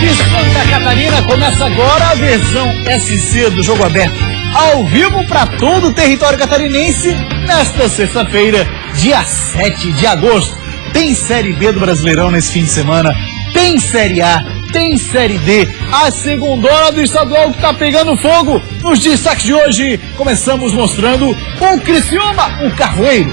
de Santa Catarina, começa agora a versão SC do Jogo Aberto, ao vivo para todo o território catarinense, nesta sexta-feira, dia 7 de agosto. Tem Série B do Brasileirão nesse fim de semana, tem Série A, tem Série D, a segundona do estadual que tá pegando fogo. Nos destaques de hoje, começamos mostrando o Criciúma, o Carvoeiro.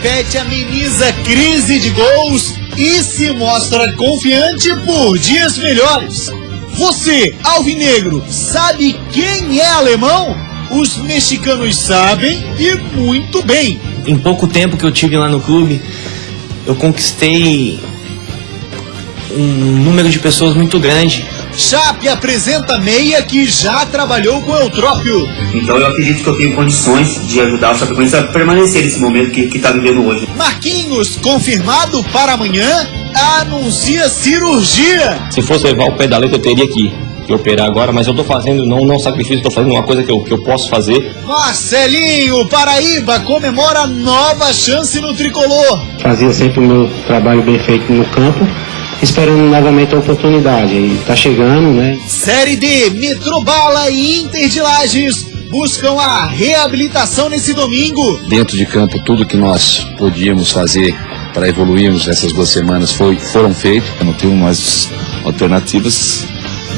Pet ameniza crise de gols e se mostra confiante por dias melhores. Você, alvinegro, sabe quem é alemão? Os mexicanos sabem e muito bem. Em pouco tempo que eu tive lá no clube, eu conquistei um número de pessoas muito grande. Chape apresenta meia que já trabalhou com Eutrópio. Então eu acredito que eu tenho condições de ajudar o Chapecoense a permanecer nesse momento que está vivendo hoje. Marquinhos, confirmado para amanhã, anuncia cirurgia. Se fosse levar o pé da letra, eu teria que operar agora, mas eu tô fazendo, não sacrifício, tô fazendo uma coisa que eu posso fazer. Marcelinho, Paraíba, comemora nova chance no tricolor. Fazia sempre o meu trabalho bem feito no campo, esperando novamente a oportunidade, e tá chegando, né? Série D, Metrobala e Inter de Lages buscam a reabilitação nesse domingo. Dentro de campo, tudo que nós podíamos fazer para evoluirmos essas 2 semanas foram feitos. Eu não tenho mais alternativas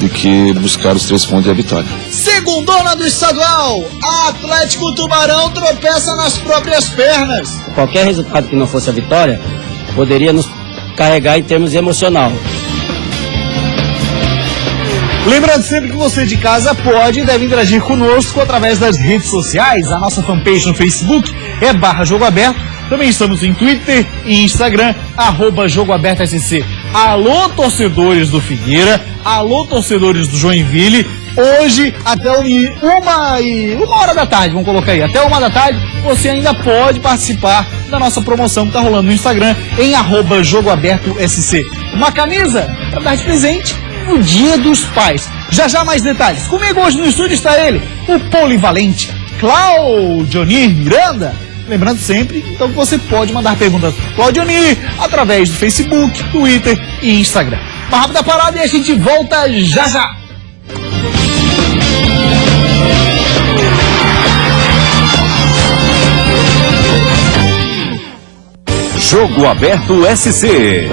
do que buscar os 3 pontos de a vitória. Segundona do estadual, Atlético Tubarão tropeça nas próprias pernas. Qualquer resultado que não fosse a vitória poderia nos carregar em termos emocional. Lembrando sempre que você de casa pode e deve interagir conosco através das redes sociais. A nossa fanpage no Facebook é /Jogo Aberto. Também estamos em Twitter e Instagram, @JogoAbertoSC. Alô, torcedores do Figueira, alô, torcedores do Joinville. Hoje, até 1h da tarde, vamos colocar aí, até 1h da tarde, você ainda pode participar da nossa promoção que está rolando no Instagram, em @JogoAbertoSC. Uma camisa para dar de presente no Dia dos Pais. Já mais detalhes. Comigo hoje no estúdio está ele, o polivalente Claudionir Miranda. Lembrando sempre, então, que você pode mandar perguntas para o Claudionir através do Facebook, Twitter e Instagram. Uma rápida parada e a gente volta já. Jogo Aberto SC.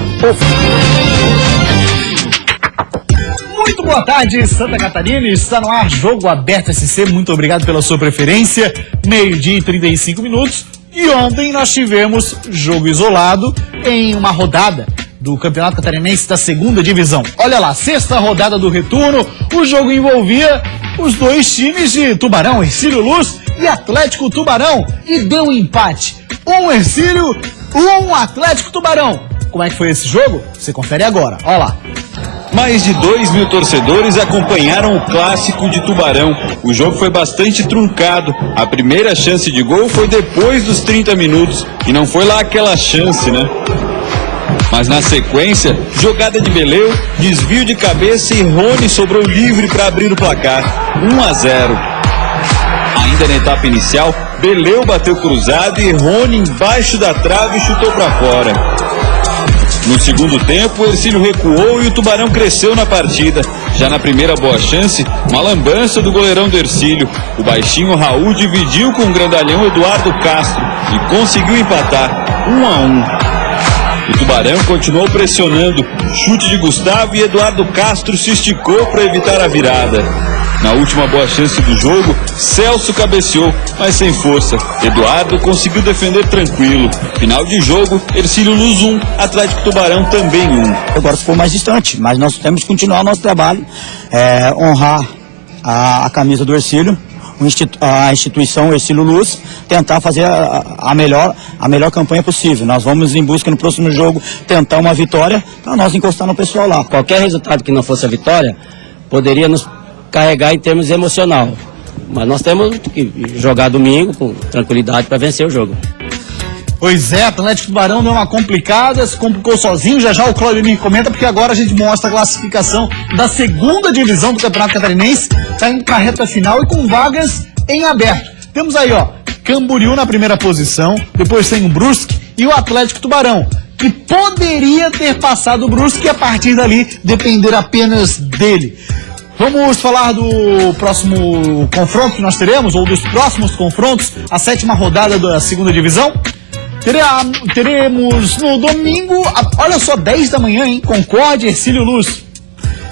Muito boa tarde, Santa Catarina, está no ar Jogo Aberto SC, muito obrigado pela sua preferência, 12h e 35 minutos, e ontem nós tivemos jogo isolado em uma rodada do Campeonato Catarinense da 2ª Divisão. Olha lá, 6ª rodada do retorno, o jogo envolvia os 2 times de Tubarão, Hercílio Luz e Atlético Tubarão, e deu um empate, 1 Hercílio, 1 Atlético Tubarão. Como é que foi esse jogo? Você confere agora, olha lá. Mais de 2.000 torcedores acompanharam o clássico de Tubarão. O jogo foi bastante truncado. A primeira chance de gol foi depois dos 30 minutos. E não foi lá aquela chance, né? Mas na sequência, jogada de Beleu, desvio de cabeça e Rony sobrou livre para abrir o placar. 1-0. Ainda na etapa inicial, Beleu bateu cruzado e Rony embaixo da trave chutou para fora. No segundo tempo, o Hercílio recuou e o Tubarão cresceu na partida. Já na primeira boa chance, uma lambança do goleirão do Hercílio. O baixinho Raul dividiu com o grandalhão Eduardo Castro e conseguiu empatar 1-1. O Tubarão continuou pressionando. Chute de Gustavo e Eduardo Castro se esticou para evitar a virada. Na última boa chance do jogo, Celso cabeceou, mas sem força. Eduardo conseguiu defender tranquilo. Final de jogo, Hercílio Luz 1, Atlético Tubarão também 1. Agora ficou mais distante, mas nós temos que continuar o nosso trabalho, honrar a camisa do Hercílio, a instituição Hercílio Luz, tentar fazer a melhor campanha possível. Nós vamos em busca no próximo jogo tentar uma vitória para nós encostar no pessoal lá. Qualquer resultado que não fosse a vitória poderia nos carregar em termos emocional, mas nós temos que jogar domingo com tranquilidade para vencer o jogo. Pois é, Atlético Tubarão deu uma complicada, se complicou sozinho, já o Claudionir comenta, porque agora a gente mostra a classificação da 2ª Divisão do Campeonato Catarinense, está indo para a reta final e com vagas em aberto. Temos aí, Camboriú na primeira posição, depois tem o Brusque e o Atlético Tubarão. que poderia ter passado o Brusque e a partir dali depender apenas dele. Vamos falar do próximo confronto que nós teremos, ou dos próximos confrontos, a 7ª rodada da 2ª divisão. Teremos no domingo, olha só, 10 da manhã, hein? Concórdia, Hercílio Luz.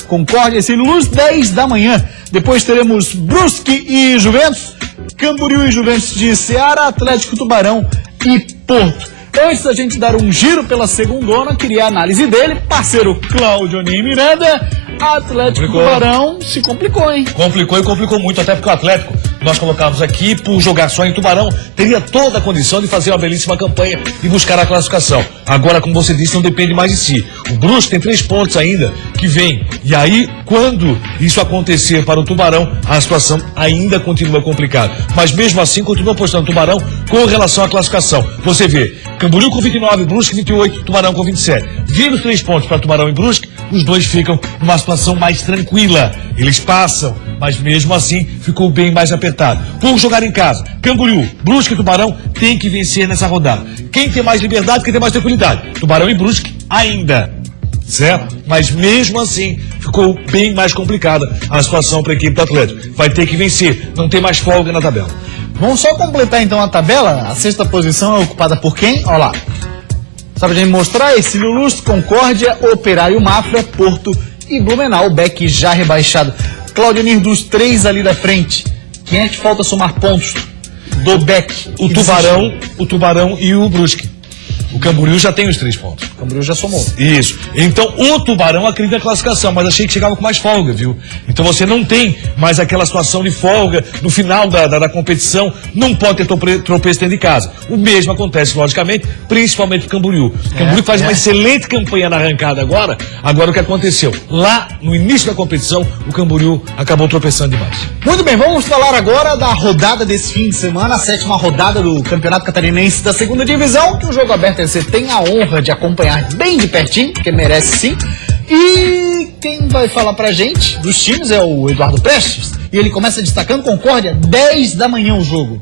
Concórdia, Hercílio Luz, 10 da manhã. Depois teremos Brusque e Juventus, Camboriú e Juventus de Ceará, Atlético Tubarão e Porto. Antes da gente dar um giro pela segundona, queria a análise dele, parceiro Cláudio Miranda. Atlético Tubarão se complicou, hein? Complicou muito, até porque o Atlético, nós colocamos aqui, por jogar só em Tubarão, teria toda a condição de fazer uma belíssima campanha e buscar a classificação. Agora, como você disse, não depende mais de si. O Brusque tem 3 pontos ainda que vem. E aí, quando isso acontecer para o Tubarão, a situação ainda continua complicada. Mas mesmo assim, continua apostando no Tubarão com relação à classificação. Você vê, Camboriú com 29, Brusque 28, Tubarão com 27. Vindo os 3 pontos para Tubarão e Brusque, os dois ficam numa situação mais tranquila. Eles passam, mas mesmo assim ficou bem mais apertado. Por jogar em casa, Camboriú, Brusque e Tubarão tem que vencer nessa rodada. Quem tem mais liberdade, quem tem mais tranquilidade? Tubarão e Brusque ainda, certo? Mas mesmo assim ficou bem mais complicada a situação para a equipe do Atlético. Vai ter que vencer, não tem mais folga na tabela. Vamos só completar então a tabela. A 6ª posição é ocupada por quem? Olha lá. Só pra gente mostrar, Hercílio Luz, Concórdia, Operário Mafra, Porto e Blumenau. O Beck já rebaixado. Claudionir, dos 3 ali da frente, quem é que falta somar pontos do Beck? O Tubarão e o Brusque. O Camboriú já tem os 3 pontos. O Camboriú já somou. Isso. Então, o Tubarão acredita na classificação, mas achei que chegava com mais folga, viu? Então você não tem mais aquela situação de folga no final da competição, não pode ter tropeço dentro de casa. O mesmo acontece, logicamente, principalmente o Camboriú. O Camboriú faz uma excelente campanha na arrancada agora. Agora o que aconteceu? Lá, no início da competição, o Camboriú acabou tropeçando demais. Muito bem, vamos falar agora da rodada desse fim de semana, a 7ª rodada do Campeonato Catarinense da 2ª Divisão, que o Jogo Aberto você tem a honra de acompanhar bem de pertinho, porque merece sim. E quem vai falar pra gente dos times é o Eduardo Prestes. E ele começa destacando Concórdia, 10 da manhã o jogo.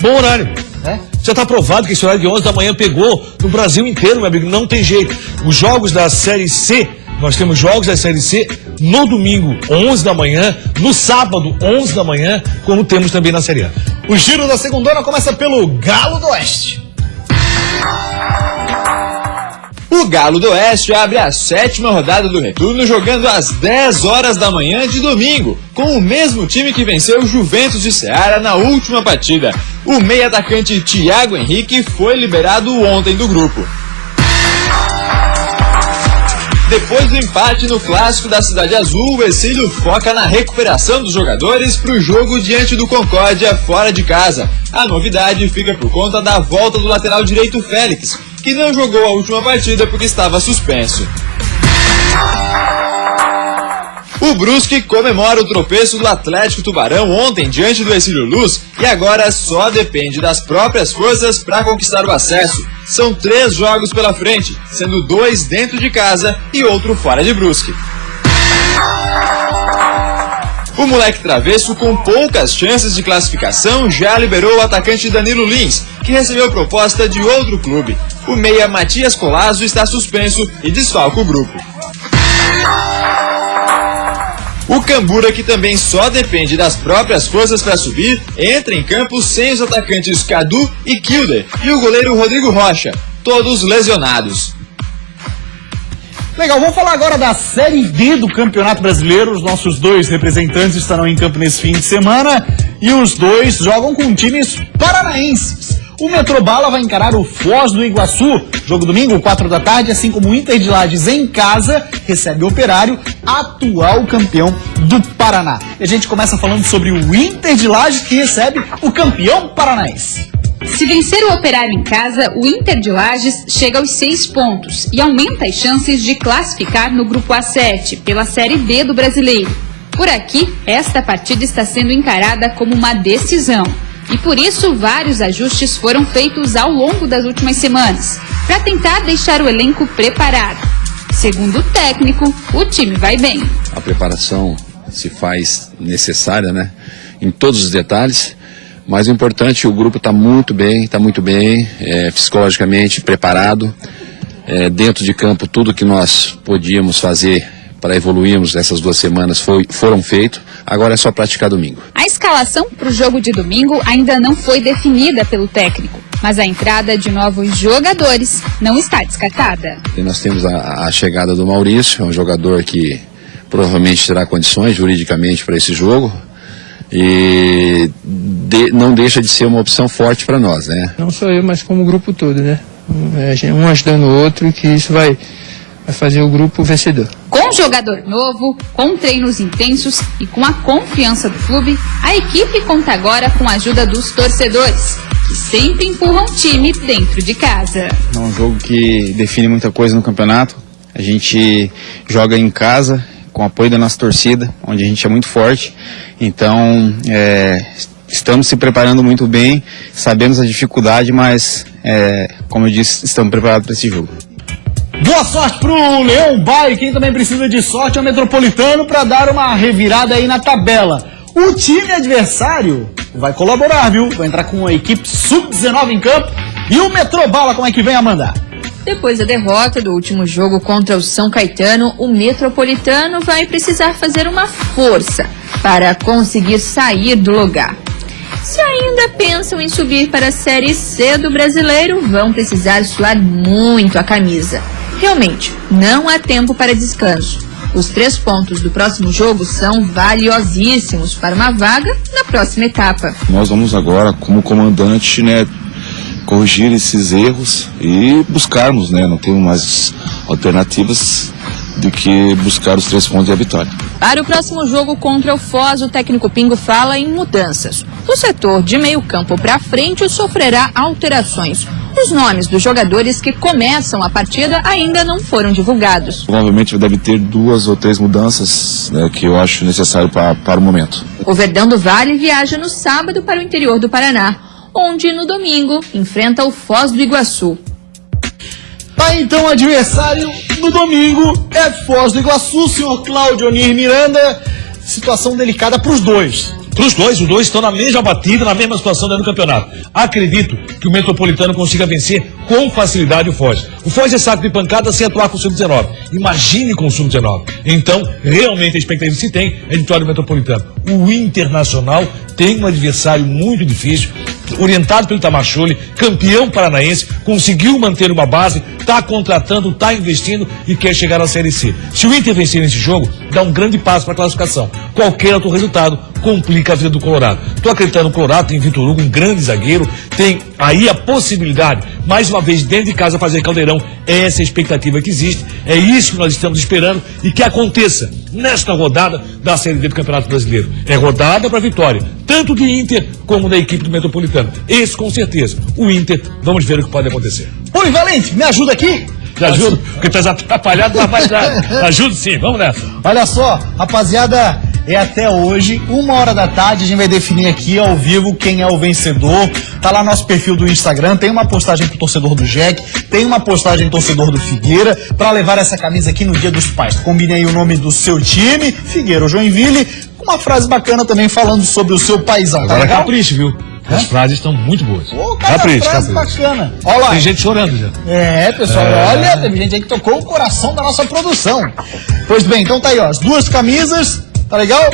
Bom horário. É? Já está provado que esse horário de 11 da manhã pegou no Brasil inteiro, meu amigo. Não tem jeito. Os jogos da Série C, nós temos jogos da Série C no domingo, 11 da manhã, no sábado, 11 da manhã, como temos também na Série A. O giro da segundona começa pelo Galo do Oeste. O Galo do Oeste abre a 7ª rodada do retorno jogando às 10 horas da manhã de domingo, com o mesmo time que venceu o Juventus de Ceará na última partida. O meio-atacante Thiago Henrique foi liberado ontem do grupo. Depois do empate no clássico da Cidade Azul, o Hercílio foca na recuperação dos jogadores para o jogo diante do Concórdia fora de casa. A novidade fica por conta da volta do lateral direito Félix, que não jogou a última partida porque estava suspenso. O Brusque comemora o tropeço do Atlético Tubarão ontem diante do Hercílio Luz e agora só depende das próprias forças para conquistar o acesso. São 3 jogos pela frente, sendo 2 dentro de casa e outro fora de Brusque. O moleque travesso, com poucas chances de classificação, já liberou o atacante Danilo Lins, que recebeu proposta de outro clube. O meia Matias Colasso está suspenso e desfalca o grupo. O Cambura, que também só depende das próprias forças para subir, entra em campo sem os atacantes Cadu e Kilder e o goleiro Rodrigo Rocha, todos lesionados. Legal, vamos falar agora da Série D do Campeonato Brasileiro. Os nossos 2 representantes estarão em campo nesse fim de semana e os 2 jogam com times paranaenses. O Metrobala vai encarar o Foz do Iguaçu, jogo domingo, 4 da tarde, assim como o Inter de Lages em casa recebe o Operário, atual campeão do Paraná. E a gente começa falando sobre o Inter de Lages, que recebe o campeão paranaense. Se vencer o Operário em casa, o Inter de Lages chega aos 6 pontos e aumenta as chances de classificar no grupo A7 pela Série D do Brasileiro. Por aqui, esta partida está sendo encarada como uma decisão. E por isso, vários ajustes foram feitos ao longo das últimas semanas, para tentar deixar o elenco preparado. Segundo o técnico, o time vai bem. A preparação se faz necessária, né? Em todos os detalhes, mas o importante, o grupo está muito bem, psicologicamente preparado. Dentro de campo, tudo que nós podíamos fazer para evoluirmos essas 2 semanas foram feitos. Agora é só praticar domingo. A escalação para o jogo de domingo ainda não foi definida pelo técnico, mas a entrada de novos jogadores não está descartada. E nós temos a chegada do Maurício, um jogador que provavelmente terá condições juridicamente para esse jogo e não deixa de ser uma opção forte para nós, né? Não só eu, mas como o grupo todo, né? Um ajudando o outro, que isso vai fazer o grupo vencedor. Com jogador novo, com treinos intensos e com a confiança do clube, a equipe conta agora com a ajuda dos torcedores, que sempre empurram o time dentro de casa. É um jogo que define muita coisa no campeonato. A gente joga em casa, com o apoio da nossa torcida, onde a gente é muito forte. Então, estamos se preparando muito bem, sabemos a dificuldade, mas, como eu disse, estamos preparados para esse jogo. Boa sorte pro Leão Baio. Quem também precisa de sorte é o Metropolitano para dar uma revirada aí na tabela. O time adversário vai colaborar, viu? Vai entrar com a equipe sub-19 em campo. E o Metrobala, como é que vem, Amanda? Depois da derrota do último jogo contra o São Caetano, o Metropolitano vai precisar fazer uma força para conseguir sair do lugar. Se ainda pensam em subir para a Série C do Brasileiro, vão precisar suar muito a camisa. Realmente, não há tempo para descanso. Os 3 pontos do próximo jogo são valiosíssimos para uma vaga na próxima etapa. Nós vamos agora, como comandante, corrigir esses erros e buscarmos, não temos mais alternativas do que buscar os 3 pontos e a vitória. Para o próximo jogo contra o Foz, o técnico Pingo fala em mudanças. O setor de meio campo para frente sofrerá alterações. Os nomes dos jogadores que começam a partida ainda não foram divulgados. Provavelmente deve ter 2 ou 3 mudanças, que eu acho necessário para o momento. O Verdão do Vale viaja no sábado para o interior do Paraná, onde no domingo enfrenta o Foz do Iguaçu. Então o adversário no domingo é Foz do Iguaçu, senhor Cláudio Onir Miranda. Situação delicada para os dois. Os dois estão na mesma batida, na mesma situação dentro do campeonato. Acredito que o Metropolitano consiga vencer com facilidade o Foz. O Foz é saco de pancada sem atuar com o Sub-19. Imagine com o Sub-19. Então, realmente a expectativa que se tem é a vitória do Metropolitano. O Internacional tem um adversário muito difícil, orientado pelo Tamachule, campeão paranaense, conseguiu manter uma base, está contratando, está investindo e quer chegar à Série C. Se o Inter vencer nesse jogo, dá um grande passo para a classificação. Qualquer outro resultado complica a vida do Colorado. Estou acreditando no Colorado, tem Vitor Hugo, um grande zagueiro, tem aí a possibilidade, mais uma vez, dentro de casa, fazer caldeirão. Essa é a expectativa que existe, é isso que nós estamos esperando e que aconteça nesta rodada da Série D do Campeonato Brasileiro. É rodada para vitória, tanto de Inter como da equipe do Metropolitano. Esse com certeza. O Inter, vamos ver o que pode acontecer. Oi, Valente, me ajuda aqui? Te ajudo, porque tu és atrapalhado lá mais tarde. Ajudo sim, vamos nessa. Olha só, rapaziada, é até hoje, 1h da tarde, a gente vai definir aqui ao vivo quem é o vencedor. Tá lá no nosso perfil do Instagram, tem uma postagem pro torcedor do Jack, tem uma postagem pro torcedor do Figueira, pra levar essa camisa aqui no Dia dos Pais. Combine aí o nome do seu time, Figueira ou Joinville, com uma frase bacana também falando sobre o seu paizão. Agora tá legal? capricho, viu? As frases estão muito boas. Capricho. Bacana. Olha lá. Tem gente chorando já. Pessoal, olha, teve gente aí que tocou o coração da nossa produção. Pois bem, então tá aí, ó, as 2 camisas, tá legal?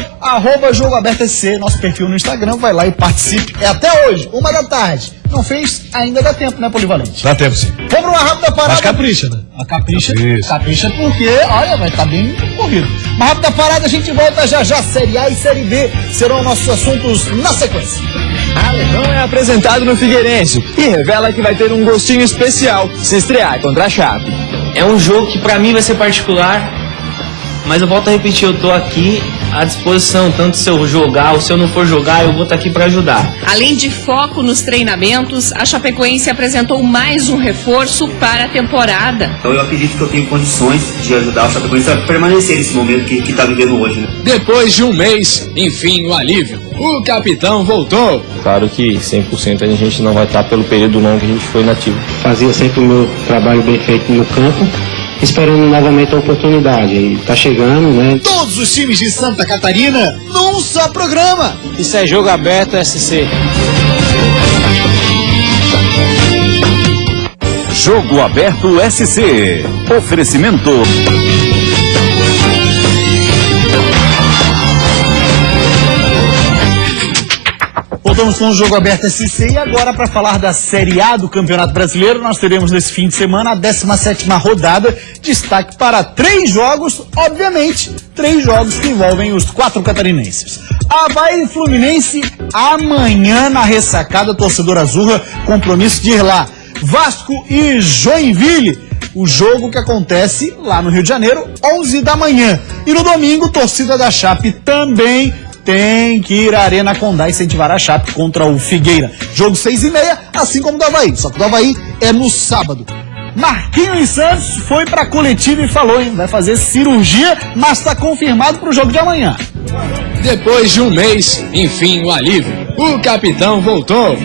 @JogoAbertoSC, nosso perfil no Instagram, vai lá e participe. É até hoje, 1h da tarde. Não fez? Ainda dá tempo, né, Polivalente? Dá tempo sim. Vamos uma rápida parada. Mas capricha, né? A capricha porque, olha, vai estar bem corrido. Uma rápida parada, a gente volta já. Série A e Série B serão nossos assuntos na sequência. Alemão é apresentado no Figueirense e revela que vai ter um gostinho especial se estrear contra a Chape. É um jogo que pra mim vai ser particular, mas eu volto a repetir, eu tô aqui à disposição, tanto se eu jogar ou se eu não for jogar, eu vou estar aqui para ajudar. Além de foco nos treinamentos, a Chapecoense apresentou mais um reforço para a temporada. Então eu acredito que eu tenho condições de ajudar o Chapecoense a permanecer nesse momento que está vivendo hoje, né? Depois de um mês, enfim, o alívio. O capitão voltou. Claro que 100% a gente não vai estar pelo período longo que a gente foi inativo. Fazia sempre o meu trabalho bem feito no campo, esperando novamente a oportunidade. E tá chegando, né? Todos os times de Santa Catarina num só programa. Isso é Jogo Aberto SC. Jogo Aberto SC. Oferecimento. Voltamos com o Jogo Aberto SC e agora para falar da Série A do Campeonato Brasileiro, nós teremos nesse fim de semana a 17ª rodada, destaque para 3 jogos, obviamente, 3 jogos que envolvem os 4 catarinenses. Avaí e Fluminense amanhã na ressacada, torcedor azurra, compromisso de ir lá. Vasco e Joinville, o jogo que acontece lá no Rio de Janeiro, 11 da manhã. E no domingo, torcida da Chape também tem que ir à Arena Condá incentivar a Chape contra o Figueira. Jogo 6h30, assim como do Avaí, só que do Avaí é no sábado. Marquinhos Santos foi pra coletiva e falou, vai fazer cirurgia, mas tá confirmado pro jogo de amanhã. Depois de um mês, enfim, o alívio. O capitão voltou.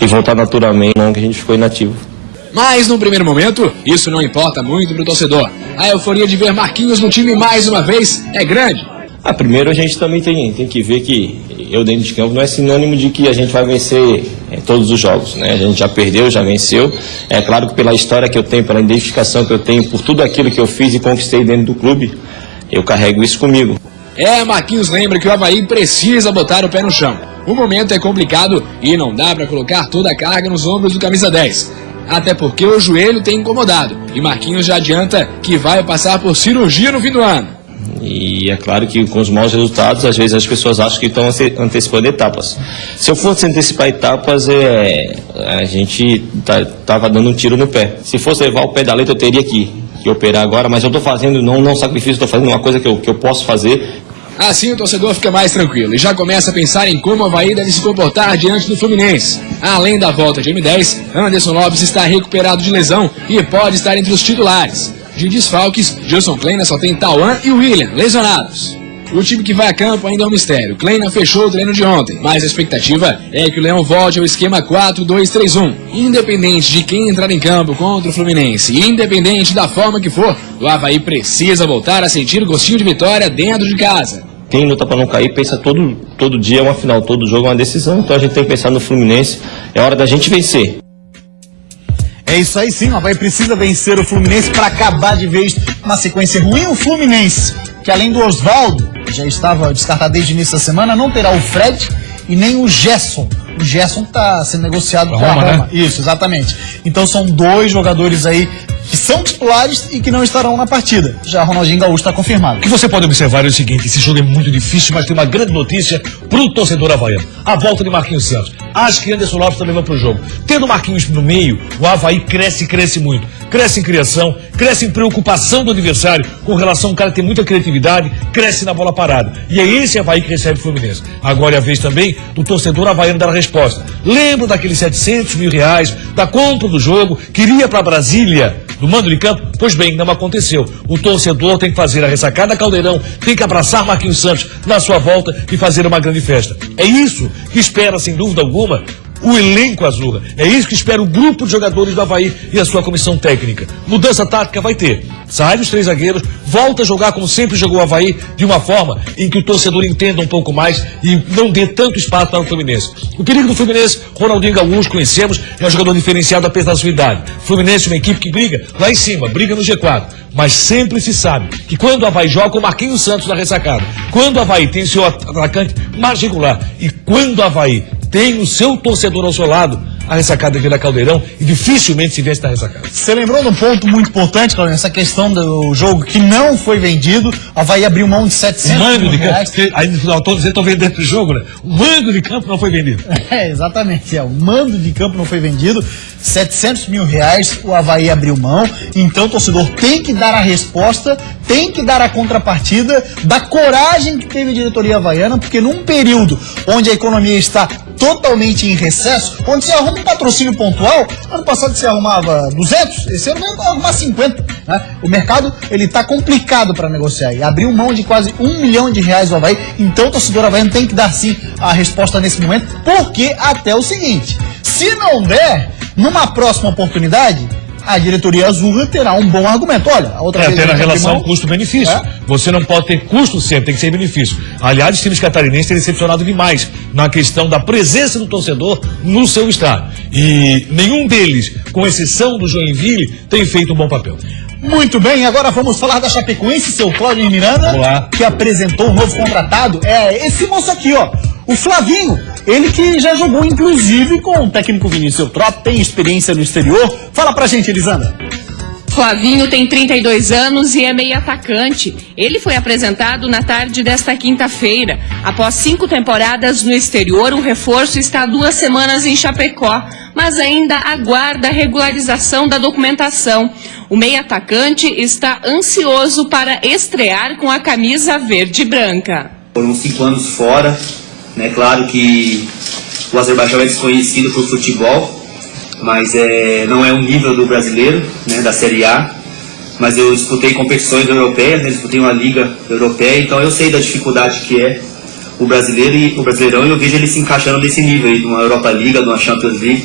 E voltar naturalmente, não que a gente ficou inativo. Mas no primeiro momento, isso não importa muito pro torcedor. A euforia de ver Marquinhos no time mais uma vez é grande. Primeiro a gente também tem que ver que eu dentro de campo não é sinônimo de que a gente vai vencer todos os jogos, né? A gente já perdeu, já venceu. É claro que pela história que eu tenho, pela identificação que eu tenho, por tudo aquilo que eu fiz e conquistei dentro do clube, eu carrego isso comigo. Marquinhos lembra que o Avaí precisa botar o pé no chão. O momento é complicado e não dá para colocar toda a carga nos ombros do camisa 10. Até porque o joelho tem incomodado. E Marquinhos já adianta que vai passar por cirurgia no fim do ano. E é claro que com os maus resultados, às vezes as pessoas acham que estão antecipando etapas. Se eu fosse antecipar etapas, a gente tava dando um tiro no pé. Se fosse levar o pé da letra, eu teria que operar agora, mas eu estou fazendo, não sacrifício, estou fazendo uma coisa que eu posso fazer. Assim o torcedor fica mais tranquilo e já começa a pensar em como o Avaí deve se comportar diante do Fluminense. Além da volta de M10, Anderson Lopes está recuperado de lesão e pode estar entre os titulares. De desfalques, Gilson Kleina só tem Tauan e William, lesionados. O time que vai a campo ainda é um mistério. Kleina fechou o treino de ontem, mas a expectativa é que o Leão volte ao esquema 4-2-3-1. Independente de quem entrar em campo contra o Fluminense e independente da forma que for, o Avaí precisa voltar a sentir o gostinho de vitória dentro de casa. Quem luta para não cair pensa todo dia é uma final, todo jogo é uma decisão, então a gente tem que pensar no Fluminense, é hora da gente vencer. É isso aí sim, o Avaí precisa vencer o Fluminense para acabar de vez uma sequência ruim. O Fluminense, que além do Osvaldo, que já estava descartado desde o início da semana, não terá o Fred e nem o Gerson. O Gerson está sendo negociado com a Roma. Né? Isso, exatamente. Então são 2 jogadores aí que são titulares e que não estarão na partida. Já Ronaldinho Gaúcho está confirmado. O que você pode observar é o seguinte, esse jogo é muito difícil, mas tem uma grande notícia pro torcedor havaiano. A volta de Marquinhos Santos. Acho que Anderson Lopes também vai pro jogo. Tendo Marquinhos no meio, o Avaí cresce muito. Cresce em criação, cresce em preocupação do adversário com relação a um cara que tem muita criatividade, cresce na bola parada. E é esse Avaí que recebe o Fluminense. Agora é a vez também do torcedor havaiano dar a resposta. Lembra daqueles 700 mil reais, da compra do jogo, que iria para Brasília, do mando de campo? Pois bem, não aconteceu. O torcedor tem que fazer a ressacada Caldeirão, tem que abraçar Marquinhos Santos na sua volta e fazer uma grande festa. É isso que espera, sem dúvida alguma, o elenco azul. É isso que espera o grupo de jogadores do Avaí e a sua comissão técnica. Mudança tática vai ter. Sai os 3 zagueiros, volta a jogar como sempre jogou o Avaí, de uma forma em que o torcedor entenda um pouco mais e não dê tanto espaço para o Fluminense. O perigo do Fluminense, Ronaldinho Gaúcho, conhecemos, é um jogador diferenciado apesar da sua idade. Fluminense é uma equipe que briga lá em cima, briga no G4. Mas sempre se sabe que quando o Avaí joga com o Marquinhos Santos na ressacada, quando o Avaí tem seu atacante mais regular e quando o Avaí tem o seu torcedor ao seu lado, a ressacada vira Caldeirão e dificilmente se vence na ressacada. Você lembrou de um ponto muito importante, Claudio, essa questão do jogo que não foi vendido, a Avaí abriu mão de 700 mil reais. Aí no final todos estão vendendo o jogo, né? O mando de campo não foi vendido. Exatamente, o mando de campo não foi vendido, 700 mil reais o Avaí abriu mão, então o torcedor tem que dar a resposta, tem que dar a contrapartida da coragem que teve a diretoria havaiana, porque num período onde a economia está totalmente em recesso, onde se arruma um patrocínio pontual, ano passado se arrumava 200, esse ano vai arrumar 50, né? O mercado, ele tá complicado para negociar, e abriu mão de quase R$1 milhão o Avaí, então o torcedor havaiano tem que dar sim a resposta nesse momento, porque até o seguinte, se não der, numa próxima oportunidade, a diretoria azul terá um bom argumento. Olha, a outra vez... Até na relação custo-benefício. Você não pode ter custo sempre, tem que ser benefício. Aliás, os times catarinenses têm decepcionado demais na questão da presença do torcedor no seu estado. E nenhum deles, com exceção do Joinville, tem feito um bom papel. Muito bem, agora vamos falar da Chapecoense, seu Cláudio Miranda, que apresentou um novo contratado. É esse moço aqui, ó, o Flavinho. Ele que já jogou, inclusive, com o técnico Vinícius Eutrópio, tem experiência no exterior. Fala pra gente, Elisandra. Flavinho tem 32 anos e é meio atacante. Ele foi apresentado na tarde desta quinta-feira. Após 5 temporadas no exterior, o reforço está há 2 semanas em Chapecó, mas ainda aguarda a regularização da documentação. O meio atacante está ansioso para estrear com a camisa verde e branca. Foram 5 anos fora, né? Claro que o Azerbaijão é desconhecido por futebol, mas não é o nível do brasileiro, né, da Série A. Mas eu disputei competições europeias, né, disputei uma liga europeia, então eu sei da dificuldade que é o brasileiro e o Brasileirão, e eu vejo ele se encaixando nesse nível aí, de uma Europa Liga, de uma Champions League.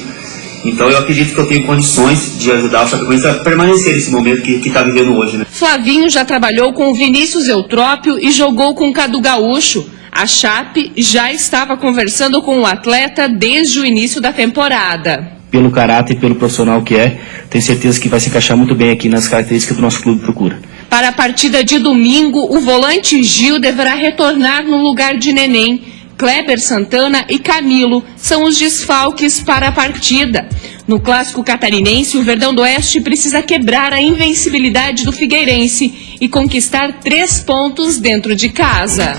Então eu acredito que eu tenho condições de ajudar o Chapecoense a permanecer nesse momento que está vivendo hoje, né? Flavinho já trabalhou com o Vinícius Eutrópio e jogou com o Cadu Gaúcho. A Chape já estava conversando com o atleta desde o início da temporada. Pelo caráter e pelo profissional que é, tenho certeza que vai se encaixar muito bem aqui nas características que o nosso clube procura. Para a partida de domingo, o volante Gil deverá retornar no lugar de Neném. Kleber Santana e Camilo são os desfalques para a partida. No clássico catarinense, o Verdão do Oeste precisa quebrar a invencibilidade do Figueirense e conquistar 3 pontos dentro de casa.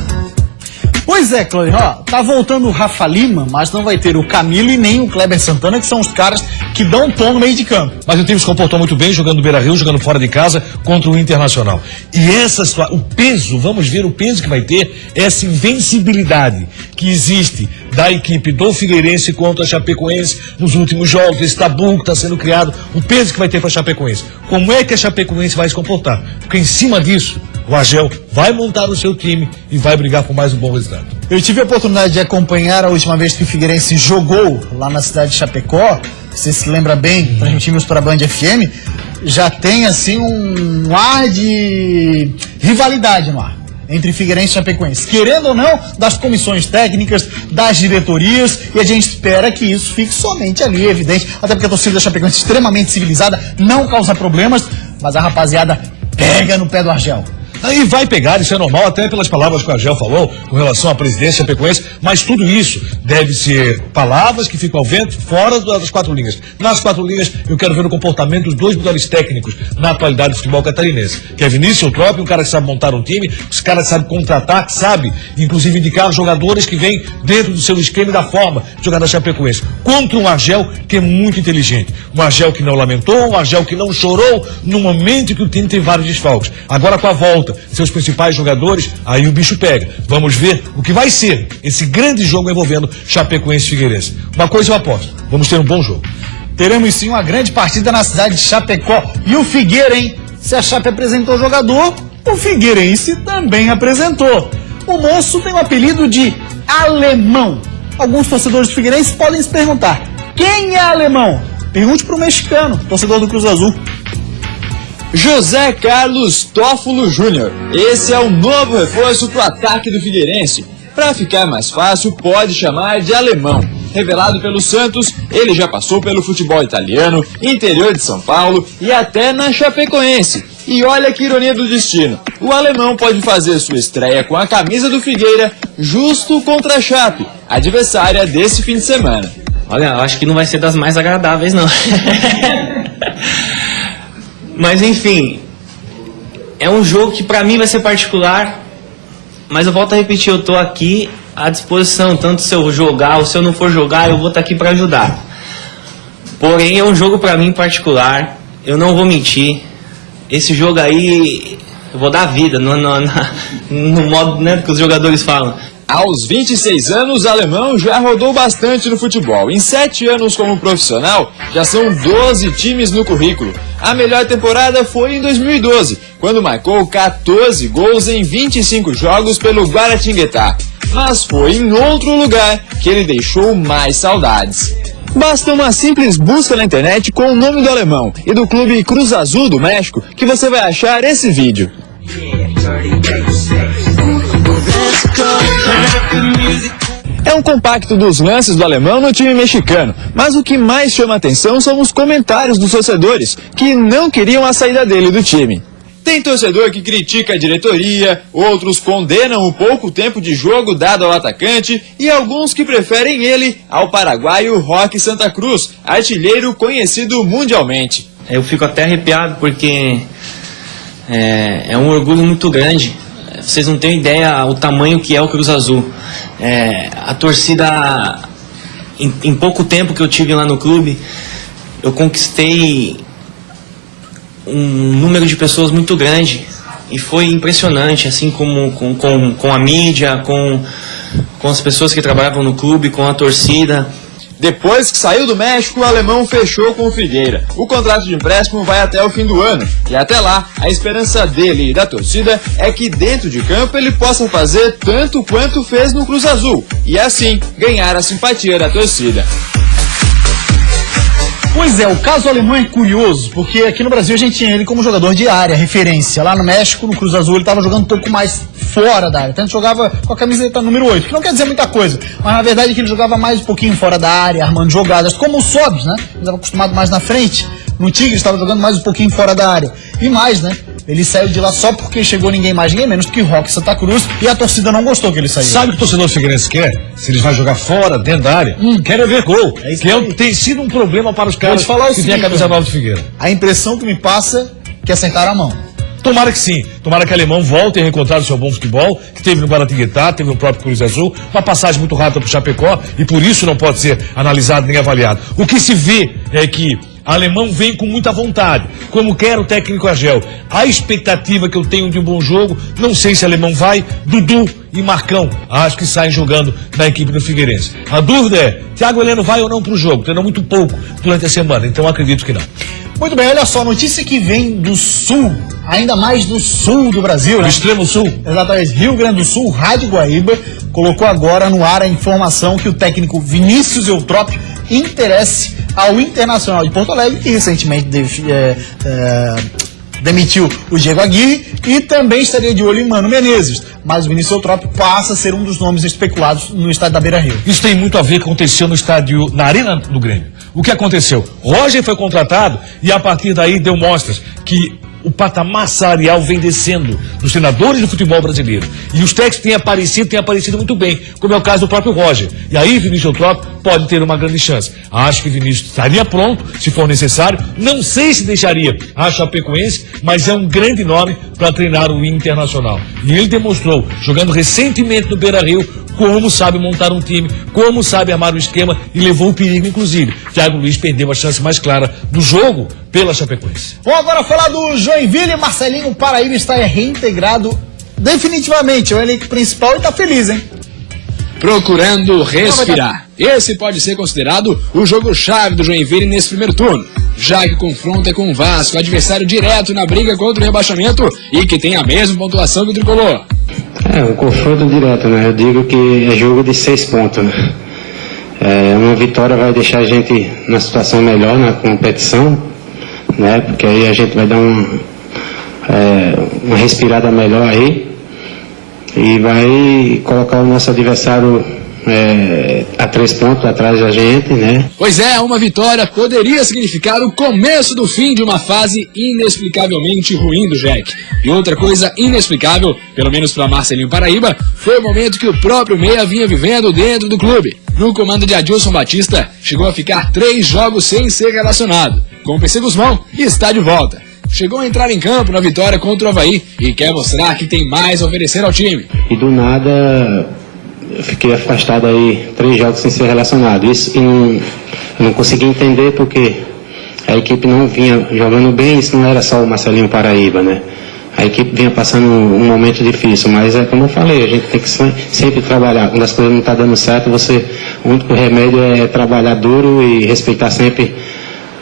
Pois é, Cláudio, tá voltando o Rafa Lima, mas não vai ter o Camilo e nem o Kleber Santana, que são os caras que dão um tom no meio de campo. Mas o time se comportou muito bem, jogando no Beira-Rio, jogando fora de casa contra o Internacional. E essa situação, o peso, vamos ver o peso que vai ter, essa invencibilidade que existe da equipe do Figueirense contra a Chapecoense nos últimos jogos, esse tabu que está sendo criado, o peso que vai ter para a Chapecoense. Como é que a Chapecoense vai se comportar? Porque em cima disso, o Argel vai montar o seu time e vai brigar por mais um bom resultado. Eu tive a oportunidade de acompanhar a última vez que o Figueirense jogou lá na cidade de Chapecó. Você se lembra bem, transmitimos para a Band FM, já tem assim um ar de rivalidade no ar entre Figueirense e Chapecoense. Querendo ou não, das comissões técnicas, das diretorias, e a gente espera que isso fique somente ali, evidente, até porque a torcida da Chapecoense é extremamente civilizada, não causa problemas, mas a rapaziada pega no pé do Argel. E vai pegar, isso é normal, até pelas palavras que o Argel falou com relação à presidência chapecoense, mas tudo isso deve ser palavras que ficam ao vento fora das 4 linhas. Nas 4 linhas, eu quero ver o comportamento dos 2 melhores técnicos na atualidade do futebol catarinense, que é Vinícius Eutrópio, um cara que sabe montar um time, um cara que sabe contratar, que sabe, inclusive, indicar jogadores que vêm dentro do seu esquema e da forma de jogar na Chapecoense, contra um Argel que é muito inteligente, um Argel que não lamentou, um Argel que não chorou no momento que o time tem vários desfalques. Agora com a volta, seus principais jogadores, aí o bicho pega. Vamos ver o que vai ser esse grande jogo envolvendo Chapecoense e Figueirense. Uma coisa eu aposto, vamos ter um bom jogo. Teremos sim uma grande partida na cidade de Chapecó. E o Figueira, hein? Se a Chape apresentou o jogador, o Figueirense também apresentou. O moço tem o apelido de Alemão. Alguns torcedores do Figueirense podem se perguntar: quem é Alemão? Pergunte para o mexicano, torcedor do Cruz Azul. José Carlos Tófolo Júnior. Esse é o novo reforço para o ataque do Figueirense. Para ficar mais fácil, pode chamar de Alemão. Revelado pelo Santos, ele já passou pelo futebol italiano, interior de São Paulo e até na Chapecoense. E olha que ironia do destino, o Alemão pode fazer sua estreia com a camisa do Figueira justo contra a Chape, adversária desse fim de semana. Olha, eu acho que não vai ser das mais agradáveis, não. Mas enfim, é um jogo que pra mim vai ser particular, mas eu volto a repetir, eu tô aqui à disposição, tanto se eu jogar ou se eu não for jogar, eu vou estar aqui pra ajudar. Porém, é um jogo pra mim particular, eu não vou mentir, esse jogo aí eu vou dar vida, no modo, né, que os jogadores falam. Aos 26 anos, o Alemão já rodou bastante no futebol. Em 7 anos como profissional, já são 12 times no currículo. A melhor temporada foi em 2012, quando marcou 14 gols em 25 jogos pelo Guaratinguetá. Mas foi em outro lugar que ele deixou mais saudades. Basta uma simples busca na internet com o nome do alemão e do clube Cruz Azul do México que você vai achar esse vídeo. É um compacto dos lances do alemão no time mexicano, mas o que mais chama a atenção são os comentários dos torcedores, que não queriam a saída dele do time. Tem torcedor que critica a diretoria, outros condenam o pouco tempo de jogo dado ao atacante e alguns que preferem ele ao paraguaio Roque Santa Cruz, artilheiro conhecido mundialmente. Eu fico até arrepiado porque é um orgulho muito grande. Vocês não têm ideia o tamanho que é o Cruz Azul. A torcida, em pouco tempo que eu tive lá no clube, eu conquistei um número de pessoas muito grande e foi impressionante, assim como com a mídia, com as pessoas que trabalhavam no clube, com a torcida. Depois que saiu do México, o alemão fechou com o Figueira. O contrato de empréstimo vai até o fim do ano. E até lá, a esperança dele e da torcida é que dentro de campo ele possa fazer tanto quanto fez no Cruz Azul. E assim, ganhar a simpatia da torcida. Pois é, o caso alemão é curioso, porque aqui no Brasil a gente tinha ele como jogador de área, referência. Lá no México, no Cruz Azul, ele estava jogando um pouco mais fora da área. Então ele jogava com a camiseta número 8, que não quer dizer muita coisa, mas na verdade é que ele jogava mais um pouquinho fora da área, armando jogadas, como o Sobis, né? Ele estava acostumado mais na frente. No Tigre estava jogando mais um pouquinho fora da área. E mais, né? Ele saiu de lá só porque chegou ninguém mais, ninguém menos que Roque Santa Cruz, e a torcida não gostou que ele saiu. Sabe o que o torcedor figueirense quer? Se eles vão jogar fora, dentro da área, querem ver gol. Tem sido um problema para os caras que têm a camisa nova do Figueira. A impressão que me passa é que acertaram a mão. Tomara que sim. Tomara que o alemão volte a reencontrar o seu bom futebol, que teve no Guaratinguetá, teve no próprio Cruz Azul, uma passagem muito rápida para o Chapecó, e por isso não pode ser analisado nem avaliado. O que se vê é que o alemão vem com muita vontade, como quer o técnico Argel. A expectativa que eu tenho de um bom jogo, não sei se o alemão vai, Dudu e Marcão, acho que saem jogando na equipe do Figueirense. A dúvida é, Thiago Heleno vai ou não para o jogo? Treinou muito pouco durante a semana, então acredito que não. Muito bem, olha só, notícia que vem do sul, ainda mais do sul do Brasil, né? Do extremo sul. Exatamente, Rio Grande do Sul, Rádio Guaíba, colocou agora no ar a informação que o técnico Vinícius Eutrópio interesse ao Internacional de Porto Alegre, que recentemente demitiu o Diego Aguirre e também estaria de olho em Mano Menezes. Mas o Vinícius Eutrópio passa a ser um dos nomes especulados no estádio da Beira-Rio. Isso tem muito a ver com o que aconteceu no estádio, na Arena do Grêmio. O que aconteceu? Roger foi contratado e a partir daí deu mostras que o patamar salarial vem descendo dos treinadores do futebol brasileiro. E os técnicos têm aparecido muito bem, como é o caso do próprio Roger. E aí Vinícius Eutrópio pode ter uma grande chance. Acho que Vinícius estaria pronto, se for necessário. Não sei se deixaria a Chapecoense, mas é um grande nome para treinar o Internacional. E ele demonstrou, jogando recentemente no Beira-Rio, como sabe montar um time, como sabe armar o esquema e levou o perigo, inclusive. Thiago Luiz perdeu a chance mais clara do jogo pela Chapecoense. Vamos agora falar do Joinville. Marcelinho Paraíba está reintegrado definitivamente ao elenco principal e está feliz, hein? Procurando respirar. Esse pode ser considerado o jogo-chave do Joinville nesse primeiro turno, já que o confronto é com o Vasco, adversário direto na briga contra o rebaixamento e que tem a mesma pontuação que o Tricolor. Um confronto direto, né? Eu digo que é jogo de 6 pontos, né? Uma vitória vai deixar a gente na situação melhor na competição, né? Porque aí a gente vai dar uma respirada melhor aí e vai colocar o nosso adversário a 3 pontos atrás da gente, né? Pois é, uma vitória poderia significar o começo do fim de uma fase inexplicavelmente ruim do Jack. E outra coisa inexplicável, pelo menos para Marcelinho Paraíba, foi o momento que o próprio Meia vinha vivendo dentro do clube. No comando de Adilson Batista, chegou a ficar 3 jogos sem ser relacionado. Com o PC Guzmão, está de volta. Chegou a entrar em campo na vitória contra o Avaí e quer mostrar que tem mais a oferecer ao time. E do nada eu fiquei afastado aí 3 jogos sem ser relacionado. Isso eu não consegui entender porque a equipe não vinha jogando bem. Isso não era só o Marcelinho Paraíba, né? A equipe vinha passando um momento difícil, mas é como eu falei, a gente tem que sempre trabalhar. Quando as coisas não estão dando certo, o único remédio é trabalhar duro e respeitar sempre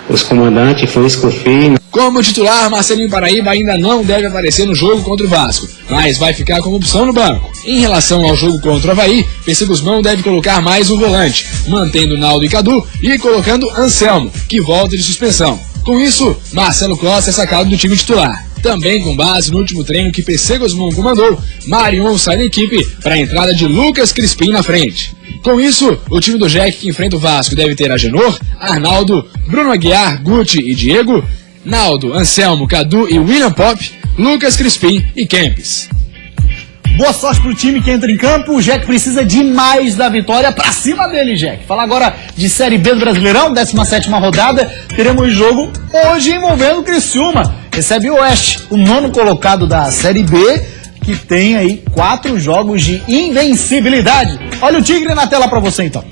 os comandantes, foi isso que eu fiz. Como titular, Marcelinho Paraíba ainda não deve aparecer no jogo contra o Vasco, mas vai ficar como opção no banco. Em relação ao jogo contra o Avaí, PC Guzmão deve colocar mais um volante, mantendo Naldo e Cadu e colocando Anselmo, que volta de suspensão. Com isso, Marcelo Costa é sacado do time titular. Também com base no último treino que PC Guzmão comandou, Marion sai da equipe para a entrada de Lucas Crispim na frente. Com isso, o time do Jack que enfrenta o Vasco deve ter Agenor, Arnaldo, Bruno Aguiar, Guti e Diego, Naldo, Anselmo, Cadu e William Pop, Lucas Crispim e Kempis. Boa sorte pro time que entra em campo. O Jack precisa demais da vitória. Pra cima dele, Jack. Falar agora de Série B do Brasileirão, 17ª rodada. Teremos jogo hoje envolvendo o Criciúma. Recebe o Oeste, o 9º colocado da Série B, que tem aí 4 jogos de invencibilidade. Olha o Tigre na tela pra você, então.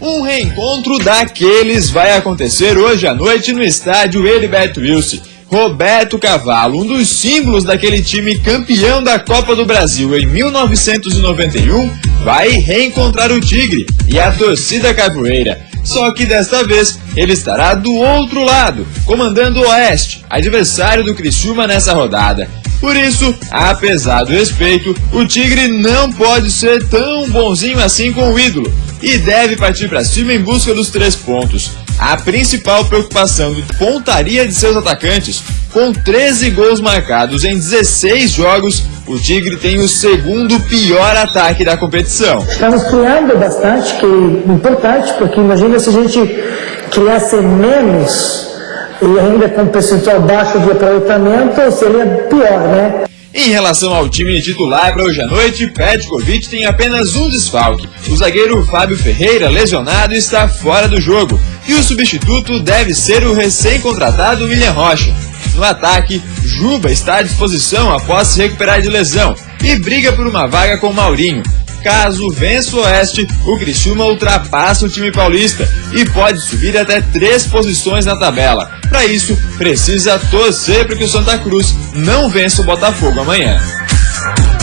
Um reencontro daqueles vai acontecer hoje à noite no estádio Heriberto Wilson. Roberto Cavalo, um dos símbolos daquele time campeão da Copa do Brasil em 1991, vai reencontrar o Tigre e a torcida carvoeira. Só que desta vez ele estará do outro lado, comandando o Oeste, adversário do Criciúma nessa rodada. Por isso, apesar do respeito, o Tigre não pode ser tão bonzinho assim com o ídolo e deve partir para cima em busca dos 3 pontos. A principal preocupação de pontaria de seus atacantes, com 13 gols marcados em 16 jogos, o Tigre tem o 2º pior ataque da competição. Estamos criando bastante, que é importante, porque imagina se a gente criasse menos e ainda com percentual baixo de aproveitamento, seria pior, né? Em relação ao time titular para hoje à noite, Petkovic tem apenas um desfalque. O zagueiro Fábio Ferreira, lesionado, está fora do jogo. E o substituto deve ser o recém-contratado William Rocha. No ataque, Juba está à disposição após se recuperar de lesão e briga por uma vaga com Maurinho. Caso vença o Oeste, o Criciúma ultrapassa o time paulista e pode subir até 3 posições na tabela. Para isso, precisa torcer para que o Santa Cruz não vença o Botafogo amanhã.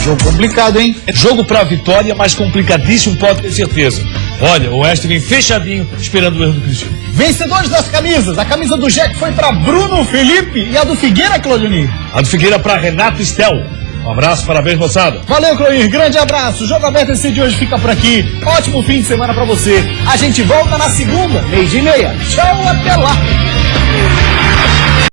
Jogo complicado, hein? Jogo pra vitória, mas complicadíssimo, pode ter certeza. Olha, o Oeste vem fechadinho, esperando o erro do Criciúma. Vencedores das camisas. A camisa do Jack foi pra Bruno Felipe e a do Figueira, Claudionir. A do Figueira pra Renato Stel. Um abraço, parabéns, moçada. Valeu, Cloir. Grande abraço. O Jogo Aberto esse de hoje fica por aqui. Ótimo fim de semana pra você. A gente volta na segunda, 12:30. Tchau, até lá.